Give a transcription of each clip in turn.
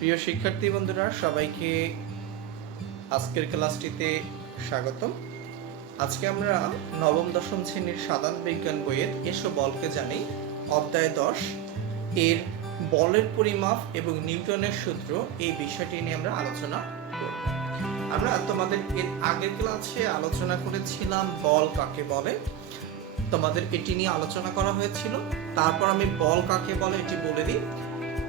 প্রিয় শিক্ষার্থী বন্ধুরা, সবাইকে আজকের ক্লাসটিতে স্বাগতম। আজকে আমরা নবম দশম শ্রেণীর সাধারণ বিজ্ঞান বইয়ের এসো বলকে জানি অধ্যায় 10 এর বলের পরিমাপ এবং নিউটনের সূত্র এই বিষয়টি নিয়ে আমরা আলোচনা করব। আমরা তোমাদের এর আগের ক্লাসে আলোচনা করেছিলাম বল কাকে বলে, তোমাদের এটি নিয়ে আলোচনা করা হয়েছিল। তারপর আমি বল কাকে বলে এটি বলে দিই।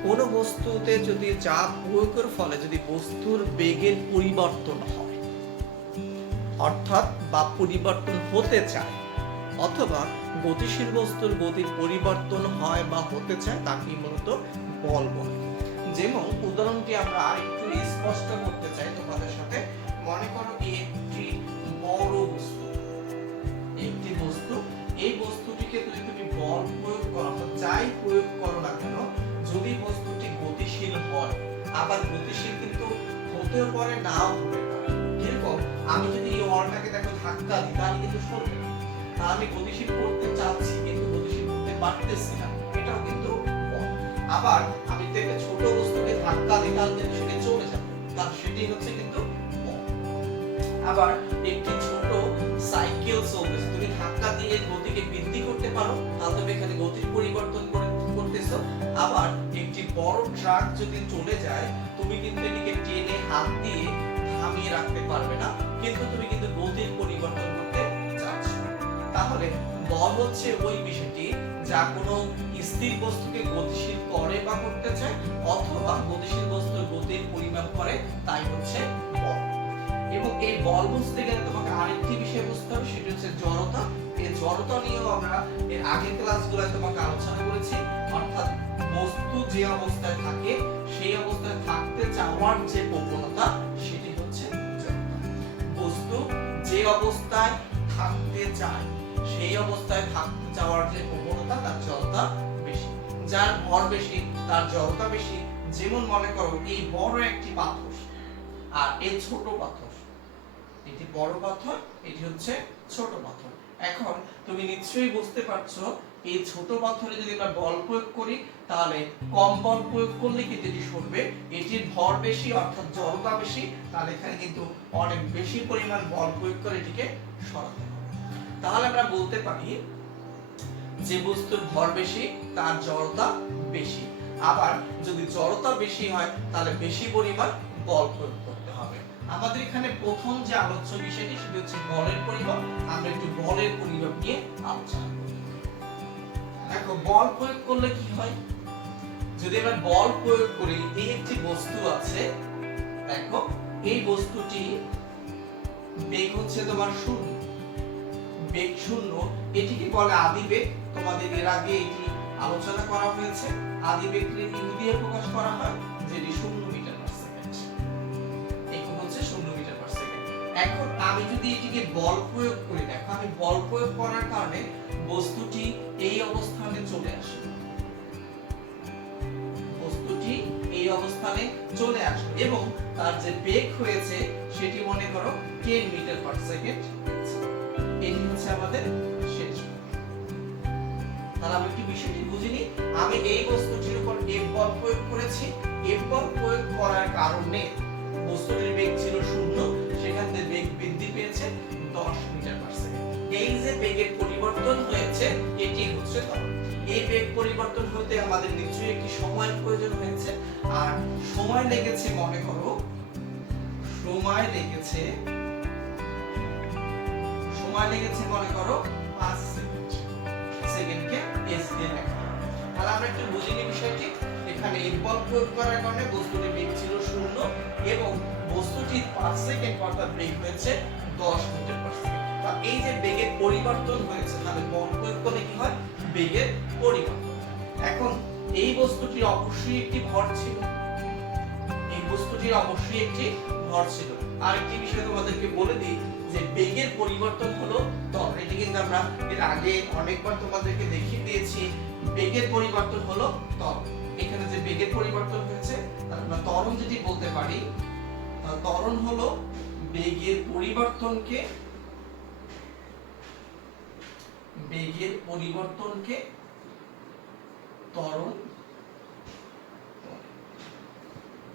কোনো বস্তুতে যদি চাপ প্রয়োগের ফলে যদি বস্তুর বেগের পরিবর্তন হয়, অর্থাৎ বা পরিবর্তন হতে চায়, অথবা গতিশীল বস্তুর গতির পরিবর্তন হয় বা হতে চায়, তাকেই মূলত বল বলে। যেমন উদাহরণটি আমরা একটু স্পষ্ট করতে চাই তোমাদের সাথে। মনে করো একটি বড় বস্তু, একটি বস্তু, এই বস্তুটিকে তুমি বল প্রয়োগ করো, যাই প্রয়োগ করো না কেন, যদি বস্তুটি গতিশীল হয়, আবার গতিশীল কিন্তু হতেও পারে নাও হতে পারে। যেরকম আমি যদি এই ওয়ালটাকে দেখো ধাক্কা দিই, তাহলে কিন্তু সরবে না। তা আমি গতিশীল করতে চাচ্ছি কিন্তু গতিশীল করতে পারতেছি না, এটাও কিন্তু বল। আবার আমি দেখে ছোট বস্তুকে ধাক্কা দিই, তাহলে কিন্তু সেটা চলে যাবে, তাহলে সেটাই হচ্ছে কিন্তু বল। আবার একটি ছোট সাইকেল চলতেছে, তুমি ধাক্কা দিয়ে গতিকে বৃদ্ধি করতে পারো, তাহলে তুমি এখানে গতির পরিবর্তন করতেছো। আবার একটি বড় ট্রাক যদি চলে যায়, তুমি কিন্তু এটিকে টেনে হাত দিয়ে থামিয়ে রাখতে পারবে না, কিন্তু তুমি কিন্তু গতির পরিবর্তন করতে চাচ্ছ। তাহলে বল হচ্ছে ওই বিষয়টি যা কোনো স্থির বস্তুকে গতিশীল করে বা করতে চায়, অথবা গতিশীল বস্তুর গতির পরিমাপ করে, তাই হচ্ছে বল। এবং এই বল বুঝতে গেলে তোমাকে আরেকটি বিষয় বুঝতে হবে, সেটা হচ্ছে জড়তা। এই জড়তা নিয়েও আমরা এর আগের ক্লাসগুলোয় তোমাকে আলোচনা করেছি। অর্থাৎ বস্তু যে অবস্থায় থাকে, সেই অবস্থায় থাকতে চাওয়ার যে প্রবণতা, সেটি হচ্ছে জড়তা। বস্তু যে অবস্থায় থাকতে চায়, সেই অবস্থায় থাকতে চাওয়ার যে প্রবণতা, তার জড়তা বেশি। যার ভর বেশি তার জড়তা বেশি। যেমন মনে করো এই বড় একটি পাথর আর এই ছোট পাথর, এটি বড় পাথর, এটি হচ্ছে ছোট পাথর। এখন তুমি নিশ্চয়ই বুঝতে পারছো, এই ছোট পাথরে যদি আমরা বল প্রয়োগ করি, তাহলে কম বল প্রয়োগ করলে কিন্তু এটি সরবে। এটির ভর বেশি অর্থাৎ জড়তা বেশি, তাহলে এখানে কিন্তু অনেক বেশি পরিমাণ বল প্রয়োগ করে এটিকে সরাতে হবে। তাহলে আমরা বলতে পারি যে বস্তুর ভর বেশি তার জড়তা বেশি। আবার যদি জড়তা বেশি হয়, তাহলে বেশি পরিমাণ বল প্রয়োগ করতে হবে। আমাদের এখানে প্রথম যে আলোচ্য বিষয়টি, সেটি হচ্ছে বলের পরিমাপ। আমরা একটু বলের পরিমাপ নিয়ে আলোচনা করব। দেখো বল প্রয়োগ করলে কি হয়, যদি আমরা বল প্রয়োগ করি, এই একটি বস্তু আছে, দেখো এই বস্তুটি বেগ হচ্ছে তোমার শূন্য, বেগ শূন্য, এটিকে বলে আদিবেগ। তোমাদের এর আগে এটি আলোচনা করা হয়েছে। আদিবেগকে ইউ দিয়ে প্রকাশ করা হয়, যেটি 0 মিটার পার সেকেন্ড। একক হচ্ছে 0 মিটার পার সেকেন্ড। এখন আমি যদি এটিকে বল প্রয়োগ করি, দেখো আমি বল প্রয়োগ করার কারণে বস্তুটি এই অবস্থানে চলে আসে, বস্তুটি এই অবস্থানে চলে আসে এবং তার যে বেগ হয়েছে সেটি মনে করো 10 মিটার পার সেকেন্ড। এটি হচ্ছে আমাদের শেষ। তাহলে আমরা একটু বিষয়টি বুঝিনি। আমি এই বস্তুটির উপর F বল প্রয়োগ করেছি। F বল প্রয়োগ করার কারণে বস্তুটির বেগ ছিল 0, সেখান থেকে বেগ বৃদ্ধি পেয়েছে 10 মিটার পার সেকেন্ড। এই যে বেগের পরিবর্তন হয়েছে, এটি হচ্ছে ত্বরণ। এই বেগ পরিবর্তন হতে আমাদের নিশ্চয়ই একটি সময়ের প্রয়োজন হয়েছে, আর সময় লেগেছে মনে করো, সময় লেগেছে মনে করো 5 সেকেন্ড। সেকেন্ডকে s দিয়ে লেখা। তাহলে আমরা একটু বুঝে নিই বিষয়টি। এখানে F বল প্রয়োগ করার কারণে বস্তুটির বেগ ছিল 0 এবং বস্তুটির 5 সেকেন্ড অর্থাৎ বেগ হয়েছে 10 মিটার পার সেকেন্ড। তা এই যে বেগের পরিবর্তন হয়েছে, তাহলে বল প্রয়োগ করলে কি হয়, বেগের পরিবর্তন। এখন এই বস্তুটির অবশ্যই একটি ভর ছিল, এই বস্তুটির অবশ্যই একটি ভর ছিল। আরেকটি বিষয় তোমাদেরকে বলে দিই, যে বেগের পরিবর্তন হলো ত্বরণ। এটি কিন্তু আমরা এর আগে অনেকবার তোমাদেরকে দেখিয়ে দিয়েছি। বেগের পরিবর্তন হলো ত্বরণ। এখানে যে বেগের পরিবর্তন হয়েছে, আমরা ত্বরণ যেটি বলতে পারি, ত্বরণ হলো বেগের পরিবর্তনকে ত্বরণ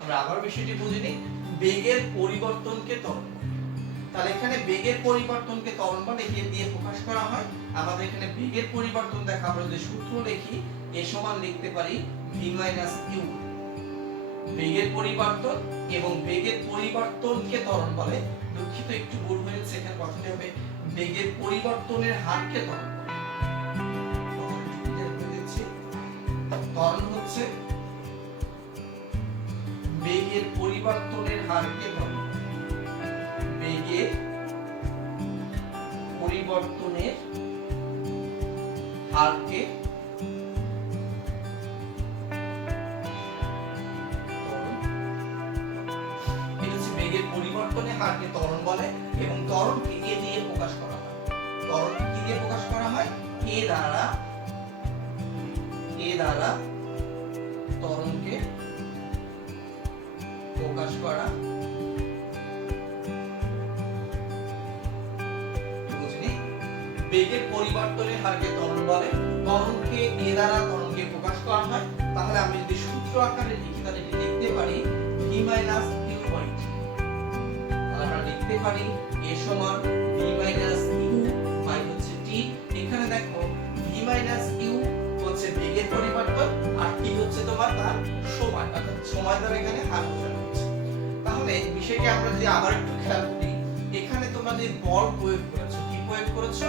আমরা আবার বিষয়টি বুঝে নিই। বেগের পরিবর্তনকে ত্বরণ বলে। তাহলে এখানে বেগের পরিবর্তনকে ত্বরণ বলে দিয়ে প্রকাশ করা হয়। আমাদের এখানে বেগের পরিবর্তন দেখা, আমরা যদি সূত্র লিখি a সমান লিখতে পারি v - u। বেগের পরিবর্তন এবং বেগের পরিবর্তনকে ত্বরণ বলে। দুঃখিত, একটু ভুল হয়েছে, এখানে কথাটি হবে বেগের পরিবর্তনের হারকে ত্বরণ বলে। ত্বরণ হচ্ছে বেগের পরিবর্তনের হারকে ত্বরণ, বেগের পরিবর্তনের হারকে পরিবর্তনের হারকে ত্বরণ বলে এবং ত্বরণকে এ দিয়ে প্রকাশ করা হয়। ত্বরণ কি দিয়ে প্রকাশ করা হয়? এ দ্বারা ত্বরণকে প্রকাশ করা। বুঝলি? বেগের পরিবর্তনের হারকে ত্বরণ বলে, ত্বরণকে এ দ্বারা ত্বরণকে প্রকাশ করা হয়। তাহলে আমি যদি সূত্র আকারে লিখি তাহলে এটি লিখতে পারি v - u/t। আমরা লিখতে পারি a সমান v - u বাই হচ্ছে t। এখানে দেখো v - u হচ্ছে বেগের পরিবর্তন আর t হচ্ছে তোমার তার সময়, অর্থাৎ সময় দ্বারা এখানে হার বোঝানো হচ্ছে। তাহলে বিষয়টি আমরা যদি আবার একটু খেয়াল করি, এখানে তোমরা যে বল প্রয়োগ করেছো, কি প্রয়োগ করেছো?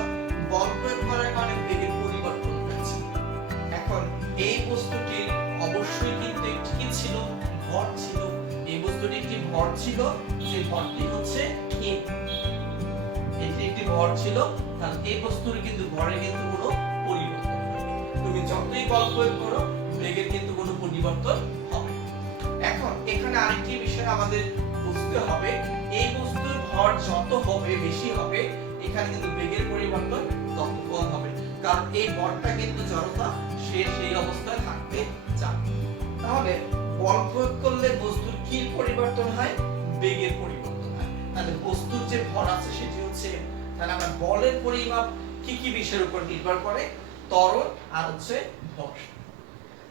বল প্রয়োগ করার কারণে বেগের পরিবর্তন হয়েছে। এখন এই বস্তুটি অবশ্যই কিন্তু একটি কি ছিল? ভর ছিল। এই বস্তুটি একটি ভর ছিল, যে ভরটি হচ্ছে a। এটি একটি ভর ছিল, তাহলে এই বস্তুর কিন্তু ভরের কিন্তু কোনো পরিবর্তন হবে। তুমি যতই বল প্রয়োগ করো বেগের কিন্তু কোনো পরিবর্তন হবে। এখন এখানে আরেকটি বিষয় আমাদের বুঝতে হবে, এই বস্তুর ভর যত হবে বেশি হবে, এখানে কিন্তু বেগের পরিবর্তন তত কম হবে, কারণ এই ভরটা কিন্তু জড়তা, সে সেই অবস্থায় থাকতে চায়। তাহলে বল প্রয়োগ করলে বস্তুর কি পরিবর্তন হয়? বেগের পরিবর্তন হয়। তাহলে বস্তুর যে ভর আছে সেটি হচ্ছে, তাহলে আমরা বলের পরিমাপ কি কি বিষয়ের উপর নির্ভর করে? ত্বরণ আর হচ্ছে ভর।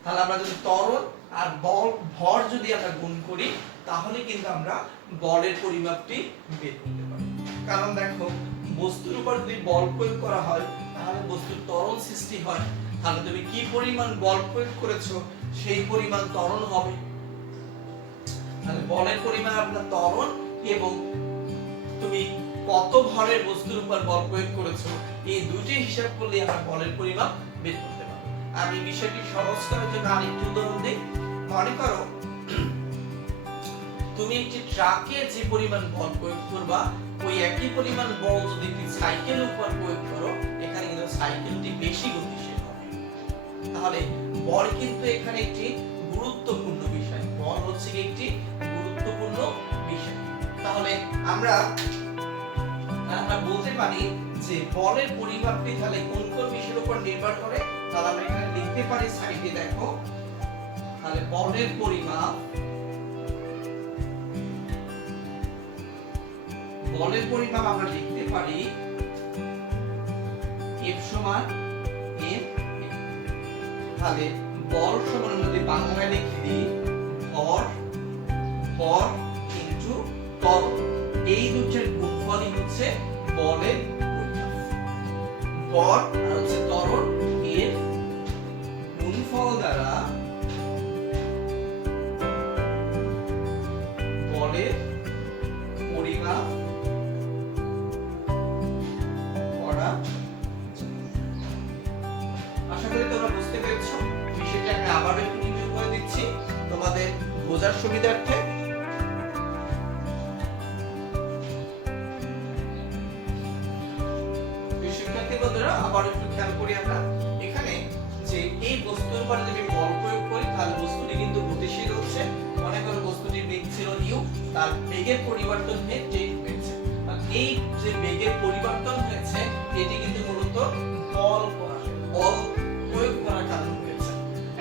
তাহলে আমরা যদি ত্বরণ আর ভর যদি আমরা গুণ করি তাহলে কিন্তু আমরা বলের পরিমাপটি বের করতে পারি। কারণ দেখো, বস্তুর উপর যদি বল প্রয়োগ করা হয় তাহলে বস্তুর ত্বরণ সৃষ্টি হয়। তাহলে তুমি কি পরিমাণ বল প্রয়োগ করেছো সেই পরিমাণ ত্বরণ হবে। তাহলে বলের পরিমাণ আপনার ত্বরণ এবং তুমি কত ভরের বস্তুর উপর বল প্রয়োগ করেছো, এই দুটি হিসাব করলে আমরা বলের পরিমাপ বের করতে পারবো। আমি বিষয়টি সহজ করার জন্য আরেকটি উদাহরণ দিই। মনে করো তুমি একটি ট্রাকে যে পরিমাণ বল প্রয়োগ করবা, ওই একই পরিমাণ বল যদি একটি সাইকেলের উপর প্রয়োগ করো, এখানে কিন্তু সাইকেলটি বেশি গতিশীল হবে। তাহলে বল কিন্তু এখানে একটি গুরুত্বপূর্ণ বিষয়। বল হচ্ছে একটি গুরুত্বপূর্ণ বিষয়। তাহলে আমরা বলতে পারি যে বলের পরিমাপটি তাহলে কোন কোন বিষয়ের উপর নির্ভর করে। তাহলে আমরা এখানে লিখতে পারি, সাইডে দেখো, তাহলে বলের পরিমাপ, বলের পরিমাপ আমরা লিখতে পারি F সমান m। তাহলে বল সমান যদি বাংলায় লিখি দিই ভর ইনটু ত্বরণ, এই দুটোর গুণফলই হচ্ছে বলের পরিমাপ। ভর আর হচ্ছে ত্বরণ এর গুণফল দ্বারা বলের পরিমাপ করা। আশা করি তোমরা বুঝতে পেরেছো বিষয়টা। আমি আবার একটু রিভিউ করে দিচ্ছি তোমাদের বোঝার সুবিধার্থে। শিক্ষার্থী বন্ধুরা, আবার একটু খেয়াল করি আমরা এখানে যে এই বস্তুর উপর যদি বল প্রয়োগ করি তাহলে বস্তুটি কিন্তু গতিশীল হচ্ছে। মনে করো বস্তুটির বেগ ছিল u, তার বেগের পরিবর্তন হয়ে t হয়েছে। আর এই যে বেগের পরিবর্তন হয়েছে এটি কিন্তু মূলত বল প্রয়োগ করার কারণে হয়েছে।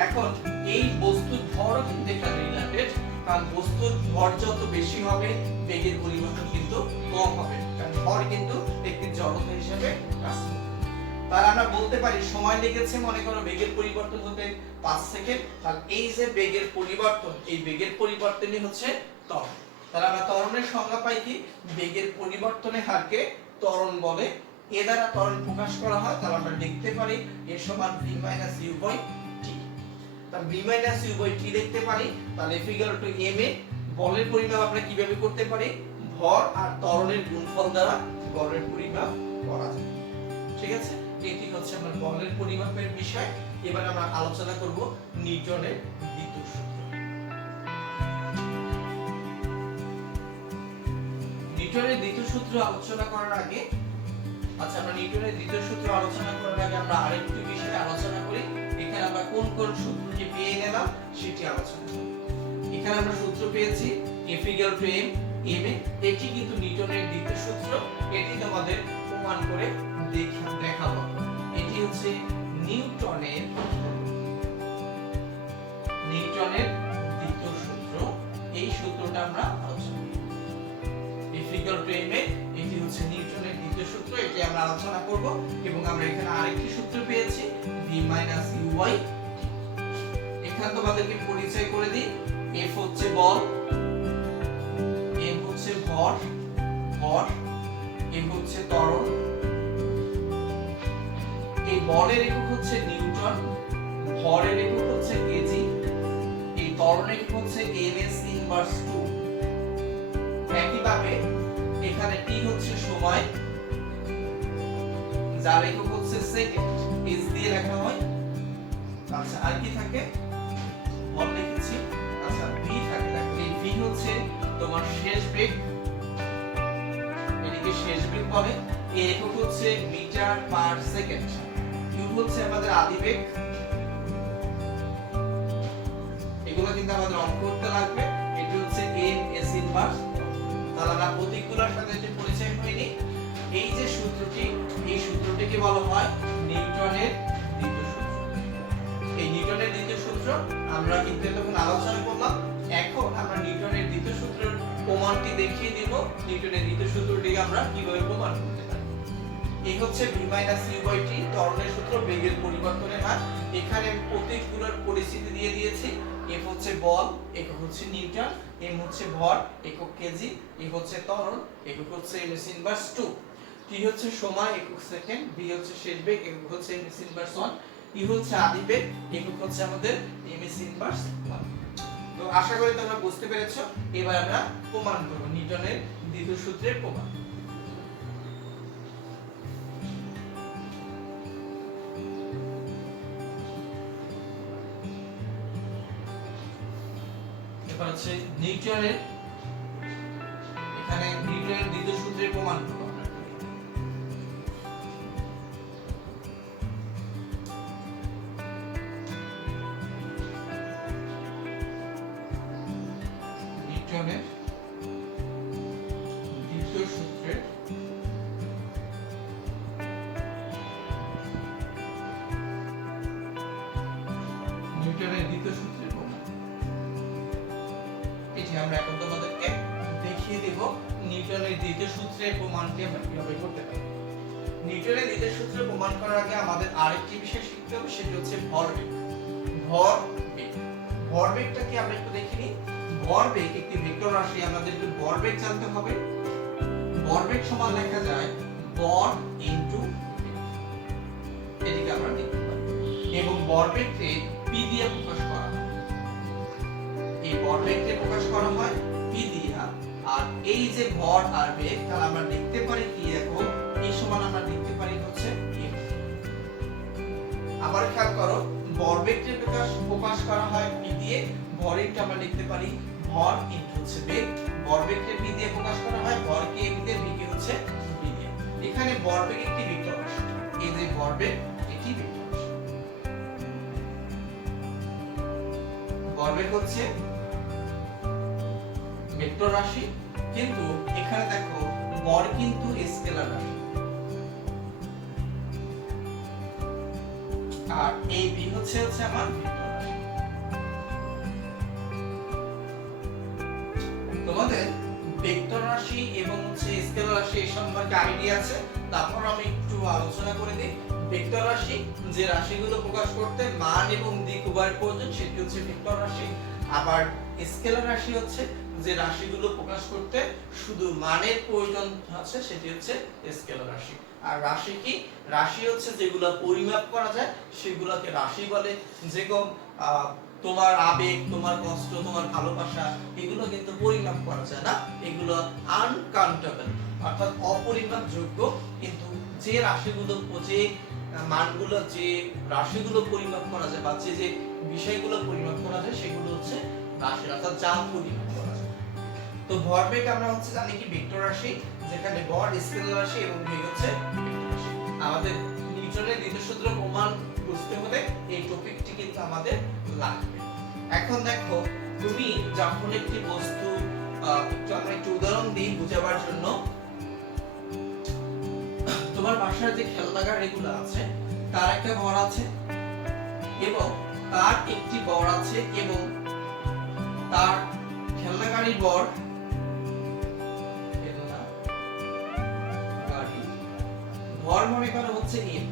এখন এই বস্তুর ভরও কিন্তু এখানে রিলেটেড, কারণ বস্তুর ভর যত বেশি হবে বেগের পরিবর্তন কিন্তু কম হবে, কারণ ভর কিন্তু একটি জড়তা হিসেবে কাজ করে। তাহলে আমরা বলতে পারি সময় লেগেছে মনে করো বেগের পরিবর্তন হতে 5 সেকেন্ড, তাহলে এই যে বেগের পরিবর্তন, এই বেগের পরিবর্তনই হচ্ছে ত্বরণ। তাহলে আমরা ত্বরণের সংজ্ঞা পাই কি, বেগের পরিবর্তনের হারকে ত্বরণ বলে। এ দ্বারা ত্বরণ প্রকাশ করা হয়, তাহলে আমরা লিখতে পারি এ সমান v - u/t। তাহলে v - u/t লিখতে পারি। তাহলে F = ma। বলের পরিমাপ আমরা কিভাবে করতে পারি, ভর আর ত্বরণের গুণফল দ্বারা বলের পরিমাপ করা যায়। ঠিক আছে, এটি হচ্ছে আমার বলের পরিমাপের বিষয়। এবার আমরা আলোচনা করব নিউটনের দ্বিতীয় সূত্র। নিউটনের দ্বিতীয় সূত্র আলোচনা করার আগে আমরা নিউটনের দ্বিতীয় সূত্র আলোচনা করার আগে আমরা আরেকটি বিষয় আলোচনা করি। এখানে আমরা কোন কোন সূত্রটি পেয়ে গেলাম সেটি আলোচনা করি। এখানে আমরা সূত্র পেয়েছি F = ma। এটি কিন্তু নিউটনের দ্বিতীয় সূত্র। এটি তোমাদের প্রমাণ করে দেখাবো। এটি হচ্ছে নিউটনের দ্বিতীয় সূত্র। এই সূত্রটা আমরা আলোচনা করব। F = ma, এটি হচ্ছে নিউটনের দ্বিতীয় সূত্র, এটি আমরা আলোচনা করব। এবং আমরা এখানে আরেকটি সূত্র পেয়েছি v - uy। এখানে তোমাদেরকে পরিচয় করে দিই। F হচ্ছে বল, m হচ্ছে ভর, m হচ্ছে ত্বরণ। এই বলের একক হচ্ছে নিউটন, ভরের একক হচ্ছে কেজি, এই ত্বরণের একক হচ্ছে ns−2। একইভাবে এখানে t হচ্ছে সময়, যার একক হচ্ছে সেকেন্ড, s দিয়ে লেখা হয়। আচ্ছা, আর কি থাকে, বল লিখেছি। আচ্ছা, v থাকে, দেখো এই v হচ্ছে তোমার শেষ বেগ, এটিকে শেষ বেগ বলে। এই একক হচ্ছে মিটার পার সেকেন্ড। u হচ্ছে আমাদের আদি বেগ। এগুলো কিন্তু আমাদের অঙ্ক করতে লাগবে। এটি হচ্ছে ns−1। তাহলে আমরা প্রতীকগুলোর সাথে যে পরিচয় হয়নি। এই যে সূত্রটি, এই সূত্রটিকে বলা হয় নিউটনের দ্বিতীয় সূত্র। এই নিউটনের দ্বিতীয় সূত্র আমরা কিন্তু তখন আলোচনা করলাম। এখন আমরা নিউটনের দ্বিতীয় সূত্রের প্রমাণটি দেখিয়ে দিব। নিউটনের দ্বিতীয় সূত্রটিকে আমরা কিভাবে প্রমাণ করতে পারি। এই হচ্ছে v - u/t, ত্বরণের সূত্র, বেগের পরিবর্তনের হার। এখানে প্রতীকগুলোর পরিস্থিতি দিয়ে দিয়েছি। F হচ্ছে বল, একক হচ্ছে নিউটন, m হচ্ছে ভর, একক কেজি, e হচ্ছে ত্বরণ, একক হচ্ছে ns−2, t হচ্ছে সময়, একক সেকেন্ড, v হচ্ছে শেষ বেগ, একক হচ্ছে ns−1, e হচ্ছে আদি বেগ, একক হচ্ছে আমাদের ms−1। তো আশা করি তোমরা বুঝতে পেরেছো। এবার আমরা প্রমাণ করব নিউটনের দ্বিতীয় সূত্রের প্রমাণ। এবার হচ্ছে নিউটনের দ্বিতীয় সূত্রের প্রমাণ করব। নিউটনের দ্বিতীয় সূত্রের প্রমাণ। এটি আমরা এখন তোমাদেরকে দেখিয়ে দেব নিউটনের দ্বিতীয় সূত্রের প্রমাণটি আমরা কিভাবে করতে পারি। নিউটনের দ্বিতীয় সূত্রের প্রমাণ করার আগে আমাদের আরেকটি বিষয় শিখতে হবে, সেটি হচ্ছে ভরবেগ। ভরবেগটা কি আমরা একটু দেখে নিই। ভরবেগ একটি ভেক্টর রাশি, আমাদের একটু ভরবেগ জানতে হবে। ভরবেগ সমান লেখা যায় ভর ইনটু বেগ, এটিকে আমরা লিখতে পারি। এবং ভরবেগকে p দিয়ে প্রকাশ করা হয়। এই ভরবেগকে প্রকাশ করা হয় p দিয়ে। আর এই যে ভর আর বেগ, তাহলে আমরা লিখতে পারি কি, দেখো এই সমান আমরা লিখতে পারি হচ্ছে m। আবার খেয়াল করো, ভরবেগকে প্রকাশ করা হয় p দিয়ে, ভরবেগটা আমরা লিখতে পারি ভর ইনটু হচ্ছে বেগ। ভরবেগকে p দিয়ে প্রকাশ করা হয়, ভরকে m দিয়ে, বেগকে হচ্ছে v দিয়ে। এখানে ভরবেগ একটি ভেক্টর রাশি, এই যে ভরবেগ এটি ভেক্টর রাশি। ভরবেগ হচ্ছে ভেক্টর রাশি, কিন্তু এখানে দেখো ভর কিন্তু স্কেলার রাশি। আর এই v হচ্ছে আমার ভেক্টর রাশি। তোমাদের ভেক্টর রাশি এবং স্কেলার রাশি এই সম্পর্কে আইডিয়া আছে। তারপর আমি একটু আলোচনা করে দিই। ভেক্টর রাশি যে রাশিগুলো প্রকাশ করতে মান এবং দিক উভয়ের প্রয়োজন সেটি হচ্ছে ভেক্টর রাশি। আবার স্কেলার রাশি হচ্ছে যে রাশিগুলো প্রকাশ করতে শুধু মানের প্রয়োজন আছে সেটি হচ্ছে স্কেলার রাশি। আর রাশি কি? রাশি হচ্ছে যেগুলো পরিমাপ করা যায় সেগুলোকে রাশি বলে। যেরকম তোমার আবেগ, তোমার কষ্ট, তোমার ভালোবাসা এগুলো কিন্তু পরিমাপ করা যায় না, এগুলো আনকাউন্টেবল অর্থাৎ অপরিমাপযোগ্য। কিন্তু যে রাশিগুলো, যে মানগুলো, যে রাশিগুলো পরিমাপ করা যায় বা যে বিষয়গুলো পরিমাপ করা যায় সেগুলো হচ্ছে রাশি, অর্থাৎ যা পরিমাপ করা যায়। তো ভরবেগ আমরা হচ্ছে জানি কি ভেক্টর রাশি, যেখানে ভর স্কেলার রাশি এবং বেগ হচ্ছে ভেক্টর রাশি। আমাদের নিউটনের দ্বিতীয় সূত্র প্রমাণ বুঝতে হলে এই টপিকটি কিন্তু আমাদের লাগবে। এখন দেখো, তুমি যখন একটি বস্তু, আমরা একটু উদাহরণ দিই বোঝাবার জন্য। তোমার বাসার যে খেলনা গাড়িগুলো আছে তার একটা ভর আছে এবং তার একটি ভর আছে এবং তার খেলনা গাড়ির ভর, ভর মনে করা হচ্ছে m।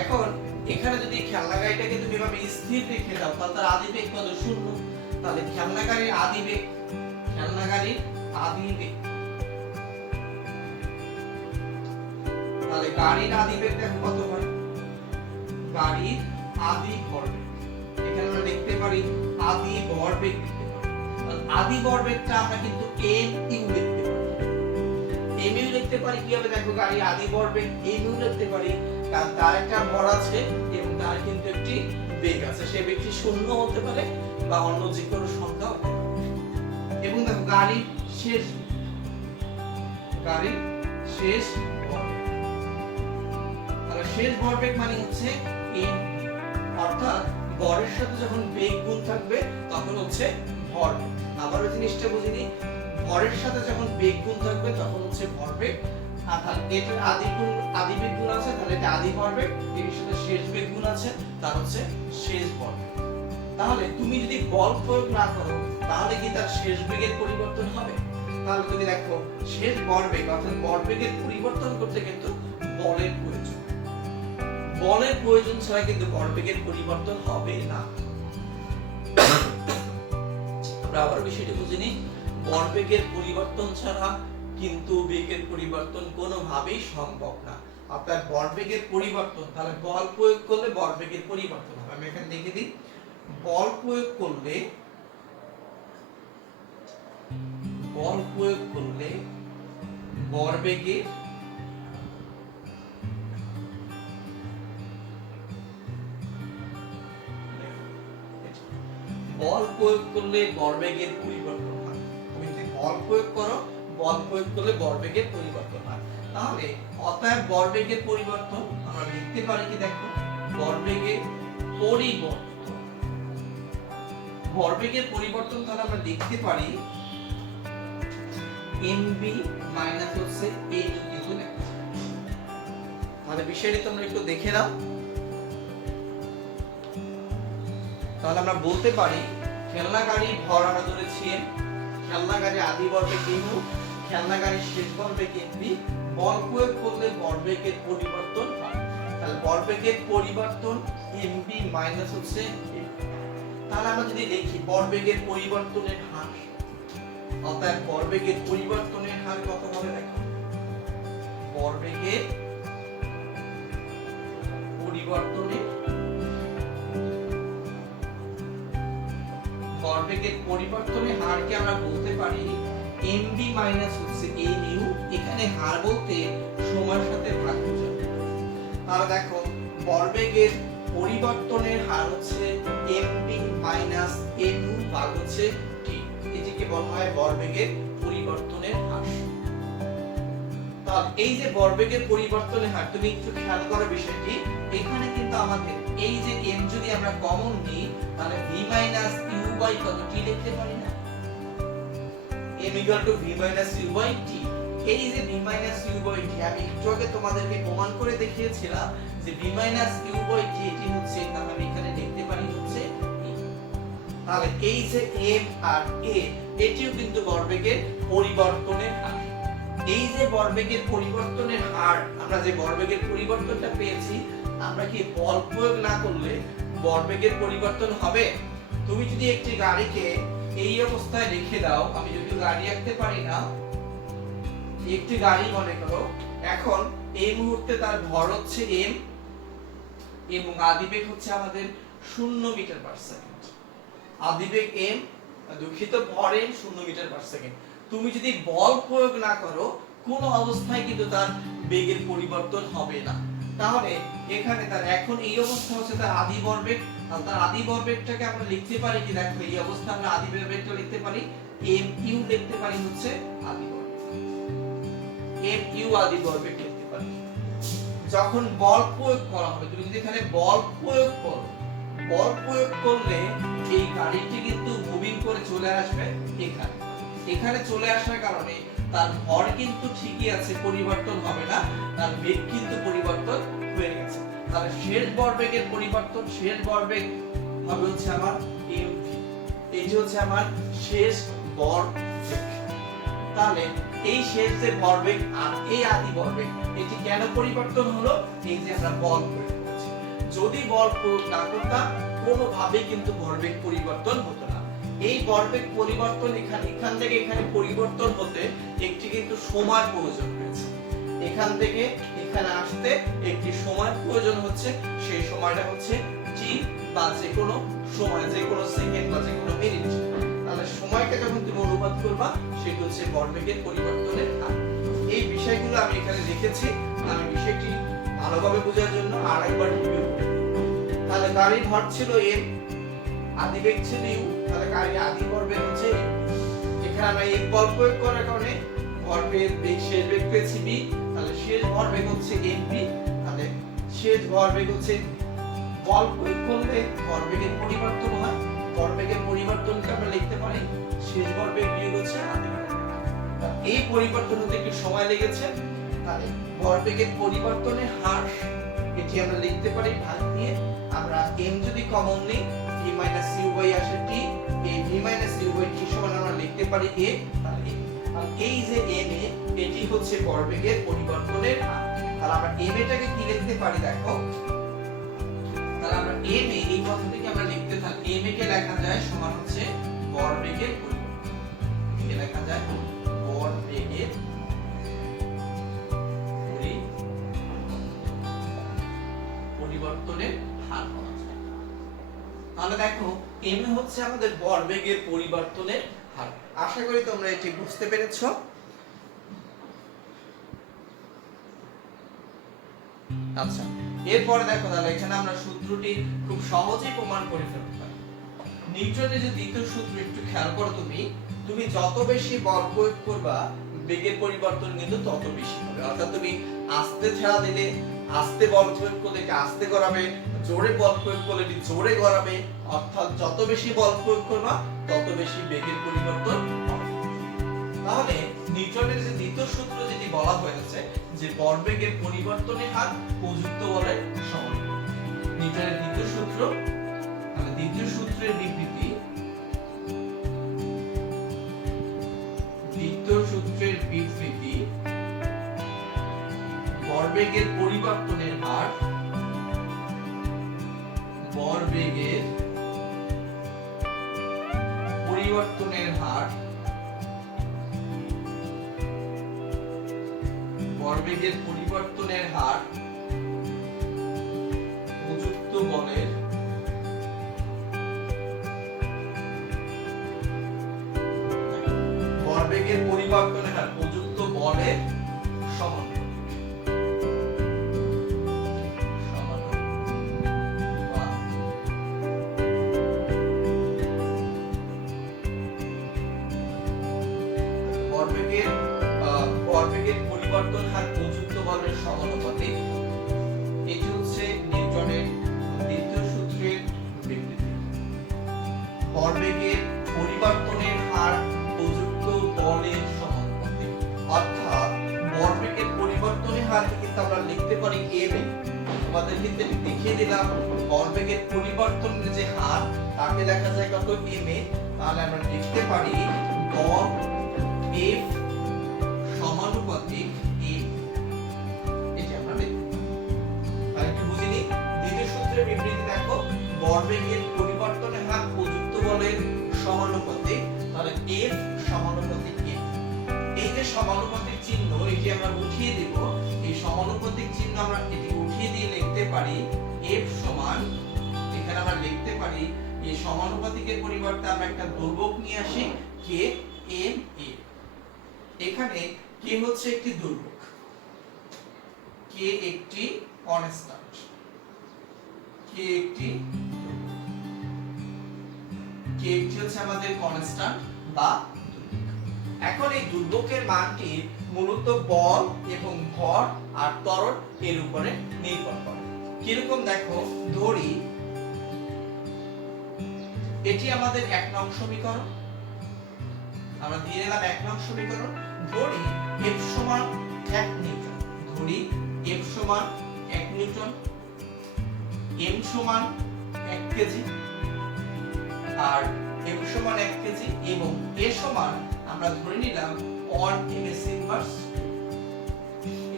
এখন এখানে যদি খেলনা গাড়িটাকে তুমি এভাবে স্থির রেখে দাও তাহলে তার আদি বেগ কত? 0। তাহলে খেলনা গাড়ির আদি বেগ, খেলনা গাড়ির আদি বেগ, তাহলে গাড়ির আদি বেগ দেখো কত হয়? গাড়ির আদি ভরবেগ, এখানে আমরা লিখতে পারি আদি ভরবেগ লিখতে পারি। তাহলে আদি ভরবেগটা আমরা কিন্তু mu লিখতে পারি। mu লিখতে পারি কিভাবে? দেখো, গাড়ির আদি ভরবেগ mu লিখতে পারি কারণ তার একটা ভর আছে এবং তার কিন্তু একটি বেগ আছে। সেই বেগটি 0 হতে পারে বা অন্য যে কোনো সংখ্যা হতে পারে। এবং দেখো গাড়ির শেষ, গাড়ির শেষ ভরবেগ, তাহলে শেষ ভরবেগ মানে হচ্ছে m, অর্থাৎ গড়ের সাথে যখন বেগ গুণ থাকবে তখন হচ্ছে ভরবেগ। আবার ওই জিনিসটা বুঝে নিই, ভরের সাথে যখন বেগ গুণ থাকবে তখন হচ্ছে ভরবেগ। আর তাহলে এটার আদি বেগ গুণ আছে, তাহলে এটা আদি ভরবেগ, এর সাথে শেষ বেগ গুণ আছে, তার হচ্ছে শেষ ভরবেগ। তাহলে তুমি যদি বল প্রয়োগ না করো তাহলে কি তার শেষ বেগের পরিবর্তন হবে? তাহলে তুমি দেখো, শেষ ভরবেগ অর্থাৎ ভরবেগের পরিবর্তন করতে কিন্তু বলের প্রয়োজন। বলের প্রয়োজন ছাড়া কিন্তু ভরবেগের পরিবর্তন হবে না। আমরা আবার বিষয়টি বুঝে নিই, ভরবেগের পরিবর্তন ছাড়া কিন্তু বেগের পরিবর্তন কোনোভাবেই সম্ভব না। অর্থাৎ ভরবেগের পরিবর্তন, তাহলে বল প্রয়োগ করলে ভরবেগের পরিবর্তন হবে। আমি এখানে লিখে দিই, বল প্রয়োগ করলে ভরবেগের বল প্রয়োগ করলে ভরবেগের পরিবর্তন হয়। তুমি যদি বল প্রয়োগ করো, বল প্রয়োগ করলে ভরবেগের পরিবর্তন হয়। তাহলে অতএব ভরবেগের পরিবর্তন আমরা লিখতে পারি কি? দেখো, ভরবেগের পরিবর্তন, ভরবেগের পরিবর্তন তাহলে আমরা লিখতে পারি mv মাইনাস হচ্ছে au কিন্তু না। তাহলে বিষয়টি তোমরা একটু দেখে নাও। তাহলে আমরা বলতে পারি খেলনা গাড়ির ভর আমরা ধরেছি m, খেলনা গাড়ির আদি ভরবেগ mu, খেলনা গাড়ির শেষ ভরবেগ mv। বল প্রয়োগ করলে ভরবেগের পরিবর্তন হয়। তাহলে ভরবেগের পরিবর্তন mv মাইনাস হচ্ছে au। তাহলে আমরা যদি লিখি ভরবেগের পরিবর্তনের হার, অর্থাৎ ভরবেগের পরিবর্তনের হার কত হবে? দেখো, ভরবেগের পরিবর্তনের হারকে আমরা বলতে পারি mv মাইনাস হচ্ছে au। এখানে হার বলতে সময়ের সাথে ভাগ বোঝায়। তাহলে দেখো, ভরবেগের পরিবর্তনের হার হচ্ছে mv মাইনাস au ভাগ হচ্ছে t। এটিকে বলা হয় ভরবেগের পরিবর্তনের হার। তাহলে এই যে ভরবেগের পরিবর্তনের হার, তুমি একটু খেয়াল করো বিষয়টি। এখানে কিন্তু আমাদের এই যে m যদি আমরা কমন নিই তাহলে v মাইনাস u বাই কত t লিখতে পারি না? m equal to v minus u by t। এই যে v minus u by t আমি একটু আগে তোমাদেরকে প্রমাণ করে দেখিয়েছিলাম যে v minus u by t এটি হচ্ছে, তাহলে আমি এখানে লিখতে পারি হচ্ছে e। তাহলে এই যে m আর a এটিও কিন্তু ভরবেগের পরিবর্তনের হার। এই যে ভরবেগের পরিবর্তনের হার, আমরা যে ভরবেগের পরিবর্তনটা পেয়েছি আমরা কি বল প্রয়োগ না করলে ভরবেগের পরিবর্তন হবে? তুমি যদি একটি গাড়িকে এই অবস্থায় রেখে দাও, আমি যদি গাড়ি আঁকতে পারি না, একটি গাড়ি মনে করো, এখন এই মুহূর্তে তার ভর হচ্ছে m এবং আদিবেগ হচ্ছে আমাদের 0 মিটার পার সেকেন্ড। আদিবেগ m, দুঃখিত, ভর m 0 মিটার পার সেকেন্ড। তুমি যদি বল প্রয়োগ না করো, কোন অবস্থায় কিন্তু তার বেগের পরিবর্তন হবে না। তাহলে এখানে তার এখন এই অবস্থা হচ্ছে তার আদি ভরবেগ, আর তার আদি ভরবেগটাকে আমরা লিখতে পারি কি, দেখো এই অবস্থা আমরা আদি ভরবেগটা লিখতে পারি mu, লিখতে পারি হচ্ছে আদি ভরবেগ, mu আদি ভরবেগ লিখতে পারি। যখন বল প্রয়োগ করা হবে, তুমি যদি এখানে বল প্রয়োগ করো, বল প্রয়োগ করলে এই গাড়িটি কিন্তু মুভিং করে চলে আসবে এখানে। এখানে চলে আসার কারণে তার ভর কিন্তু ঠিকই আছে, পরিবর্তন হবে না, তার বেগ কিন্তু পরিবর্তন হয়ে গেছে। তাহলে শেষ ভরবেগের পরিবর্তন, শেষ ভরবেগ হবে হচ্ছে আমার mv, এই যে হচ্ছে আমার শেষ ভরবেগ। তাহলে এই শেষ যে ভরবেগ আর এই আদি ভরবেগ, এটি কেন পরিবর্তন হলো? এই যে আমরা বল প্রয়োগ করেছি। যদি বল প্রয়োগ না করতাম, কোনোভাবেই কিন্তু ভরবেগ পরিবর্তন হতো না। এই ভরবেগ পরিবর্তন এখান থেকে এখানে পরিবর্তন হতে একটি কিন্তু সময় প্রয়োজন হয়েছে। এখান থেকে এখানে আসতে একটি সময় প্রয়োজন হচ্ছে, সেই সময়টা হচ্ছে t বা যে কোনো সময়, যে কোনো সেকেন্ড বা যে কোনো মিনিট। তাহলে সময়কে যখন তুমি অনুবাদ করবা, সেটা হচ্ছে ভরবেগের পরিবর্তনের হার। এই বিষয়গুলো আমি এখানে লিখেছি, আমি বিষয়টি ভালোভাবে বোঝার জন্য আরেকবার রিভিউ করি। তাহলে গাড়ির ভর ছিল m, আদিবেগ ছিল u, তাহলে গাড়ির আদি ভরবেগ হচ্ছে m। এখানে আমরা এই বল প্রয়োগ করার কারণে ভরবেগ শেষ বেগ পেয়েছি b, তাহলে শেষ ভরবেগ হচ্ছে mv। তাহলে শেষ ভরবেগ হচ্ছে, বল প্রয়োগ করলে ভরবেগের পরিবর্তন হয়, ভরবেগের পরিবর্তনকে আমরা লিখতে পারি শেষ ভরবেগ বিয়োগ হচ্ছে আদি ভরবেগ। এই পরিবর্তন হতে একটু সময় লেগেছে। তাহলে ভরবেগের পরিবর্তনের হার, এটি আমরা লিখতে পারি ভাগ দিয়ে, আমরা m যদি কমন নিই, v - u আসে t, এই v - u t সমান আমরা লিখতে পারি a। তাহলে এই যে m, এটি হচ্ছে ভরবেগের পরিবর্তনের হার। তাহলে আমরা m এটাকে কি লিখতে পারি, দেখো, তাহলে আমরা m এই কথাটিকে আমরা লিখতে থাকি, m কে লেখা যায় সমান হচ্ছে ভরবেগের পরিবর্তন, একে লেখা যায় ভরবেগের পরিবর্তনের হার বলা যায়। তাহলে দেখো m হচ্ছে আমাদের ভরবেগের পরিবর্তনের হার। আশা করি তোমরা এটি বুঝতে পেরেছো। আচ্ছা, এরপরে দেখো, তাহলে এখানে আমরা সূত্রটি খুব সহজেই প্রমাণ করে ফেলতে পারি। নিউটনের যে দ্বিতীয় সূত্র, একটু খেয়াল করো, তুমি যত বেশি বল প্রয়োগ করবা, বেগের পরিবর্তন কিন্তু তত বেশি হবে। অর্থাৎ তুমি আস্তে ছেড়া দিলে আস্তে বল প্রয়োগ করলে এটা আস্তে গড়াবে, জোরে বল প্রয়োগ করলে এটি জোরে গড়াবে। অর্থাৎ যত বেশি বল প্রয়োগ করবা, তত বেশি বেগের পরিবর্তন হবে। তাহলে নিউটনের যে দ্বিতীয় সূত্র যেটি বলা হয়েছে, যে ভরবেগের পরিবর্তনের হার প্রযুক্ত বলের সমানুপাতিক। নিউটনের দ্বিতীয় সূত্র, তাহলে দ্বিতীয় সূত্রের বিবৃতি, ভরবেগের পরিবর্তনের হার, ভরবেগের পরিবর্তনের হার, ভরবেগের পরিবর্তনের হার প্রযুক্ত বলের ভরবেগের পরিবর্তনের হার প্রযুক্ত বলের সমানুপাতিক। ভরবেগের পরিবর্তন হার প্রযুক্ত বলের সমানুপাতিক। এটি হচ্ছে নিউটনের দ্বিতীয় সূত্রের বিবৃতি। ভরবেগের পরিবর্তনের হার প্রযুক্ত বলের সমানুপাতিক। অর্থাৎ ভরবেগের পরিবর্তনের হারকে কিন্তু আমরা লিখতে পারি m। তোমাদের ক্ষেত্রে দেখিয়ে দিলাম, ভরবেগের পরিবর্তনের যে হার, তাকে লেখা যায় কত, m এ। তাহলে আমরা লিখতে পারি ভর f সমানুপাতিক m। এটা আমরা লিখব। তাহলে একটু বুঝে নিই, বিবৃতি দেখো, ভরবেগের পরিবর্তনের হার প্রযুক্ত বলের সমানুপাতিক, তাহলে F সমানুপাতিক M। এই যে সমানুপাতিক চিহ্ন এটি আমরা উঠিয়ে দেব, এই সমানুপাতিক চিহ্ন আমরা এটি উঠিয়ে দিয়ে লিখতে পারি F সমান, এখানে আমরা লিখতে পারি এই সমানুপাতিকের পরিবর্তে আমরা একটা ধ্রুবক নিয়ে আসি K M A। এখানে K হচ্ছে একটি ধ্রুবক, K একটি কনস্ট্যান্ট, K একটি হচ্ছে আমাদের কনস্ট্যান্ট বা ধ্রুবক। এখন এই ধ্রুবকের মানটি মূলত বল এবং ভর আর ত্বরণ এর উপরে নির্ভর করে। কিরকম দেখো, ধরি এটি আমাদের 1 নং সমীকরণ, আমরা দিয়ে নিলাম 1 নং সমীকরণ। ধরি F সমান 1 নিউটন, ধরি F সমান 1 নিউটন, M সমান 1 কেজি, আর M সমান 1 কেজি এবং A সমান আমরা ধরে নিলাম 1 ms ইনভার্স।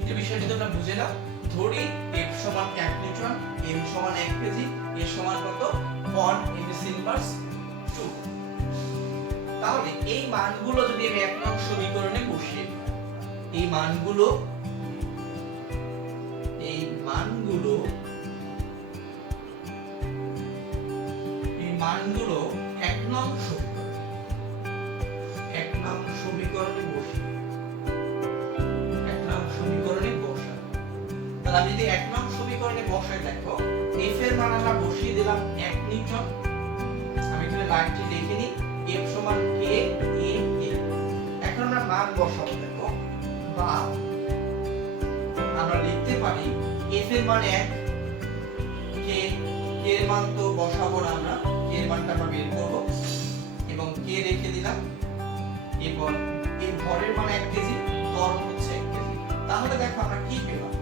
এই বিষয়টি তোমরা বুঝে নাও। ধরি F সমান 1 নিউটন, M সমান 1 কেজি, A সমান কত 1 ms ইনভার্স 2। তাহলে এই মানগুলো যদি আমি 1 নং সমীকরণে বসিয়ে দিই, এই মানগুলো 1 নং সমীকরণে বসিয়ে, 1 নং সমীকরণে বসাই। তাহলে আমি যদি 1 নং সমীকরণে বসাই, দেখো F এর মান আমরা বসিয়ে দিলাম 1 নিউটন। আমি এখানে লাইনটি লিখে নিই, F সমান K A L। এখন আমরা মান বসাবো, দেখো বা আমরা লিখতে পারি F এর মান 1, K এর মান তো বসাবো না, আমরা K এর মানটা আমরা বের করব এবং K রেখে দিলাম। এরপর এই ভরের মান 1 কেজি, ত্বরণ হচ্ছে 1 কেজি। তাহলে দেখো আমরা কি পেলাম,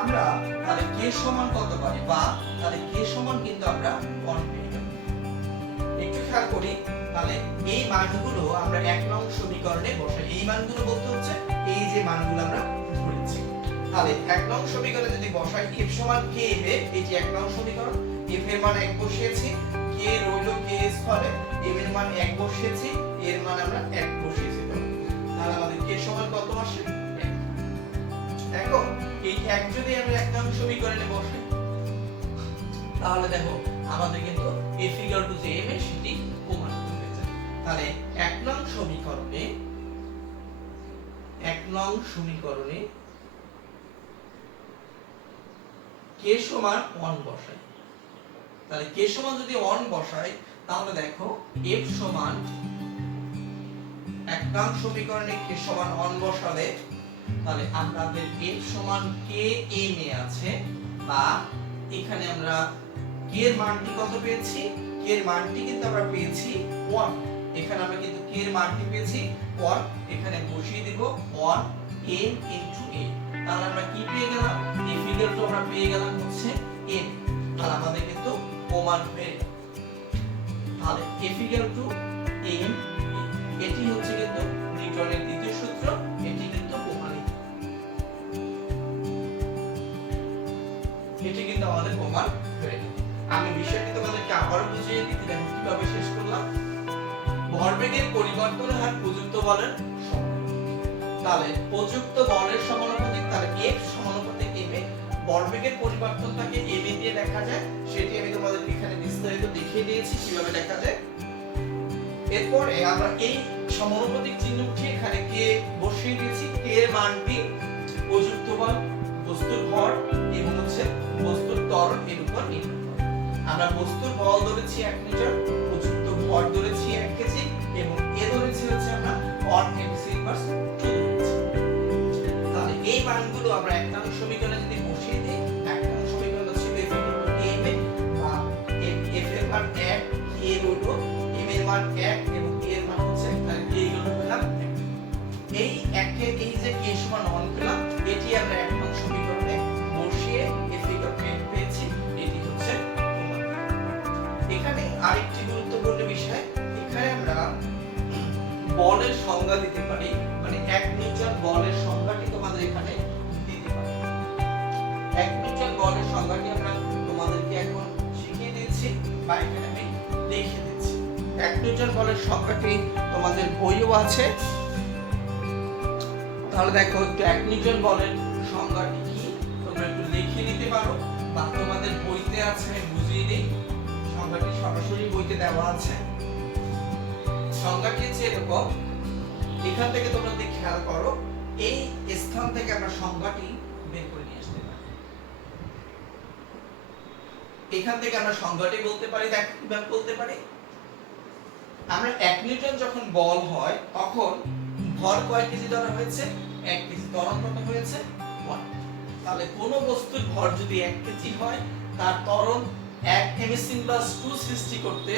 আমরা তাহলে K সমান কত পারি, বা তাহলে K সমান কিন্তু আমরা 1 পেয়ে গেলাম। একটু খেয়াল করি, তাহলে এই মানগুলো আমরা 1 নং সমীকরণে বসাই। এই মানগুলো বলতে হচ্ছে এই যে মানগুলো আমরা ধরেছি। তাহলে 1 নং সমীকরণে যদি বসাই F সমান K M, এই যে 1 নং সমীকরণ, F এর মান 1 বসিয়েছি, K রইল K স্থলে, M এর মান 1 বসিয়েছি, এর মান আমরা 1 বসিয়েছি। তাহলে আমাদের K সমান কত আসে 1। এখন এই 1 যদি আমরা 1 নং সমীকরণে বসাই, তাহলে দেখো আমাদের কিন্তু F = যে M সেটি প্রমাণ হয়ে যায়। তাহলে 1 নং সমীকরণে K সমান 1 বসাই। তাহলে K সমান যদি 1 বসাই, তাহলে দেখো F সমান 1 নং সমীকরণে K সমান 1 বসালে, তাহলে আমাদের F সমান K M এ আছে, বা এখানে আমরা K এর মানটি কত পেয়েছি, K এর মানটি কিন্তু আমরা পেয়েছি 1। এখানে আমরা কিন্তু K এর মানটি পেয়েছি 1, এখানে বসিয়ে দিব 1 M into A। তাহলে আমরা কি পেয়ে গেলাম, এই ফিগারটা আমরা পেয়ে গেলাম হচ্ছে M। তাহলে আমাদের কিন্তু প্রমাণ হয়ে গেল। তাহলে F = M, এটি হচ্ছে কিন্তু নিউটনের দ্বিতীয় সূত্র, এটি কিন্তু প্রমাণিত, এটি কিন্তু আমাদের প্রমাণ হয়ে গেল। আমি বিষয়টি তোমাদেরকে আবারও বুঝিয়ে দিতে, দেখো কিভাবে শেষ করলাম। ভরবেগের পরিবর্তনের হার প্রযুক্ত বলের সমানুপাতিক। তাহলে প্রযুক্ত বলের সমানুপাতিক, তাহলে F সমানুপাতিক M এ। ভরবেগের পরিবর্তনটাকে M এ দিয়ে লেখা যায়, সেটি আমি তোমাদেরকে এখানে বিস্তারিত দেখিয়ে দিয়েছি কিভাবে লেখা যায়। এরপরে আমরা এই সমানুপাতিক চিহ্নটি এখানে K বসিয়ে দিয়েছি। K এর মানটি প্রযুক্ত বল, বস্তুর ভর এবং হচ্ছে বস্তুর ত্বরণ এর উপর নির্ভর করে। আমরা বস্তুর বল ধরেছি 1 নিউটন, প্রযুক্ত ভর ধরেছি 1 কেজি এবং এ ধরেছি হচ্ছে আমরা 1 ms ইনভার্স 2 ধরেছি। তাহলে এই মানগুলো আমরা 1 নং সমীকরণে যদি বসিয়ে দিই, 1 নং সমীকরণ হচ্ছে F = M, বা F এর মান 1, K হলো M এর মান 1 এবং K এর মান হচ্ছে, তাহলে K হলো পেলাম 1। এই 1 এর এই যে K সমান 1 পেলাম, এটি আমরা 1 নং সমীকরণে বসিয়ে F = পেয়েছি, এটি হচ্ছে প্রমাণ। এখানে আরেকটি গুরুত্বপূর্ণ বিষয়, এখানে আমরা বলের সংজ্ঞা দিতে পারি, মানে 1 নিউটন বলের সংজ্ঞাটি তোমাদের এখানে দিতে পারি। 1 নিউটন বলের সংজ্ঞাটি আমরা তোমাদেরকে এখন বা এখানে আমি লিখে দিচ্ছি। 1 নিউটন বলের সংজ্ঞাটি তোমাদের বইও আছে, তাহলে দেখো একটু 1 নিউটন বলের সংজ্ঞাটি কি তোমরা একটু লিখে নিতে পারো, বা তোমাদের বইতে আছে আমি বুঝিয়ে দিই। সংজ্ঞাটি সরাসরি বইতে দেওয়া আছে। সংজ্ঞাটি হচ্ছে এরকম, এখান থেকে তোমরা যদি খেয়াল করো এই স্থান থেকে আমরা সংজ্ঞাটি বের করে নিয়ে আসতে পারি। এখান থেকে আমরা সংজ্ঞাটি বলতে পারি। দেখো কিভাবে বলতে পারি, আমরা 1 নিউটন যখন বল হয় তখন ভর কয় কেজি ধরা হয়েছে? 1 কেজি। ত্বরণ কত হয়েছে? 1। তাহলে কোন বস্তুর ভর যদি 1 কেজি হয়, তার ত্বরণ 1 m/2 সৃষ্টি করতে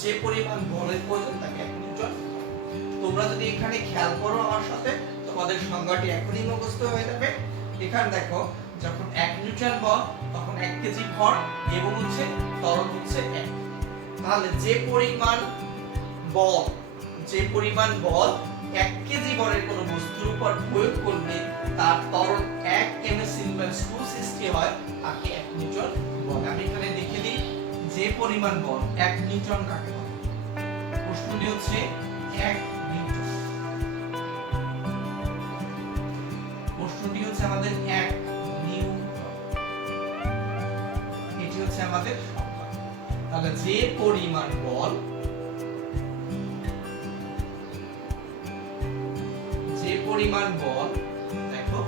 যে পরিমাণ বলের প্রয়োজন তাকে 1 নিউটন। তোমরা যদি এখানে খেয়াল করো আমার সাথে, তোমাদের সংজ্ঞাটি এখনই মুখস্থ হয়ে যাবে। এখানে দেখো যখন 1 নিউটন বল তখন 1 কেজি ভর এবং হচ্ছে ত্বরণ হচ্ছে 1। তাহলে যে পরিমাণ বল 1 কেজি ভরের কোন বস্তুর উপর প্রয়োগ করলে তার ত্বরণ 1 m/2 সৃষ্টি হয় তাকে 1 নিউটন বলে। আমি এখানে লিখে দিই যে পরিমাণ বল 1 নিউটন কাকে বলে। প্রশ্নটি হচ্ছে 1 নিউটন। প্রশ্নটি হচ্ছে আমাদের 1 নিউটন। এটি হচ্ছে আমাদের সংজ্ঞা। তাহলে যে পরিমাণ বল দেখো